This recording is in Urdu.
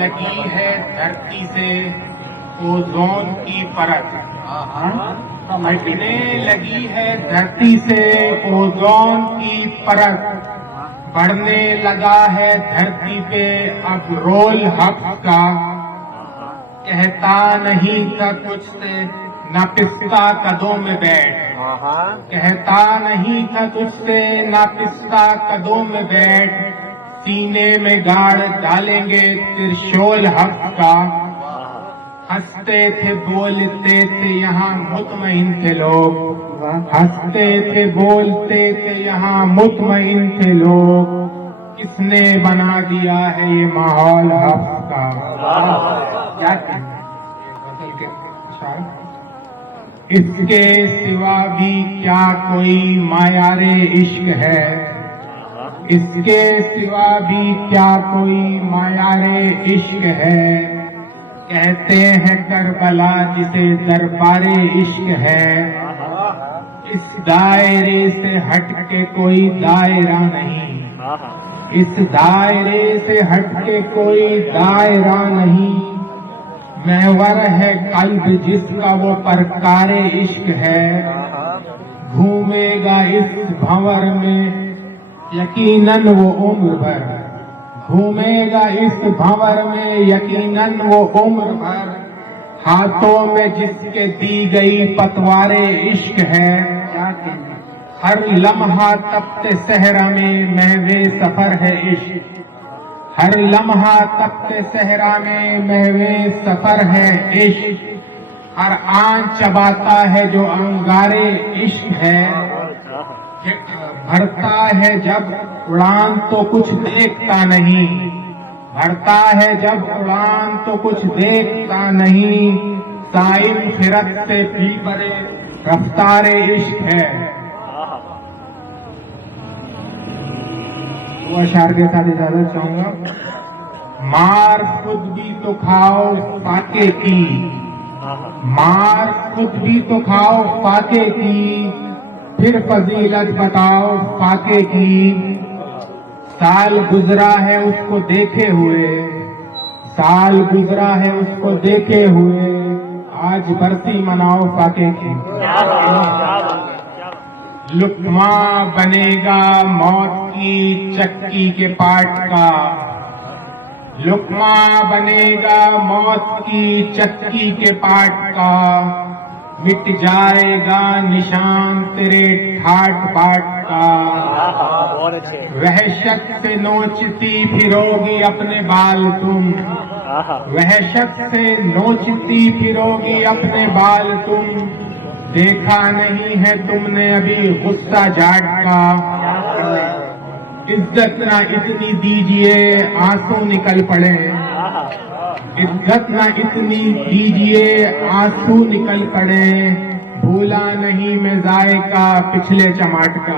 لگی ہے دھرتی سے اوزون کی پرت، ہٹنے لگی ہے دھرتی سے اوزون کی پرت، بڑھنے لگا ہے دھرتی پہ اب رول حق کا، کہتا نہیں تھا تجھ سے نہ پستہ قدوں میں بیٹھ، کہتا نہیں تھا تجھ سے نہ پستہ قدوں میں بیٹھ، سینے میں گاڑ ڈالیں گے ترشول حق کا، ہنستے تھے بولتے تھے یہاں مطمئن تھے لوگ، ہنستے تھے بولتے تھے یہاں مطمئن تھے لوگ، کس نے بنا دیا ہے یہ ماحول حق کا۔ کیا اس کے سوا بھی کیا کوئی معیار عشق ہے، اس کے سوا بھی کیا کوئی معیار عشق ہے، کہتے ہیں کربلا جسے دربار عشق ہے، اس دائرے سے ہٹ کے کوئی دائرہ نہیں، اس دائرے سے ہٹ کے کوئی دائرہ نہیں، محور ہے قلب جس کا وہ پرکار عشق ہے، گھومے گا اس بھنور میں یقیناً وہ عمر بھر، گھومے گا اس بھنور میں یقیناً وہ عمر بھر، ہاتھوں میں جس کے دی گئی پتوار عشق ہے، ہر لمحہ تپتے صحرا میں محو سفر ہے عشق، ہر لمحہ تپتے صحرا میں محو سفر ہے عشق، ہر آن چباتا ہے جو انگار عشق ہے، بھرتا ہے جب اڑان تو کچھ دیکھتا نہیں، بھرتا ہے جب اڑان تو کچھ دیکھتا نہیں، سائل خرد سے بھی بڑے رفتار عشق ہے۔ وہ اشعار کے ساتھ اجازت چاہوں گا۔ مار خود بھی تو کھاؤ فاقے کی، مار خود بھی تو کھاؤ فاقے کی، پھر فضیلت بتاؤ فاقے کی، سال گزرا ہے اس کو دیکھے ہوئے، سال گزرا ہے اس کو دیکھے ہوئے، آج برسی مناؤ فاقے کی۔ لقمہ بنے گا موت کی چکی کے پاٹ کا، لقمہ بنے گا موت کی چکی کے پاٹ کا، مٹ جائے گا نشان تیرے ٹھاٹ باٹ کا، وحشت سے نوچتی پھروگی اپنے بال تم، وحشت سے نوچتی پھروگی اپنے بال تم، دیکھا نہیں ہے تم نے ابھی غصہ جاٹ کا، عزت نہ اتنی دیجئے آنسو نکل پڑے، عزت نہ اتنی دیجئے آنسو نکل پڑے، بھولا نہیں میں ذائقہ پچھلے چماٹ کا۔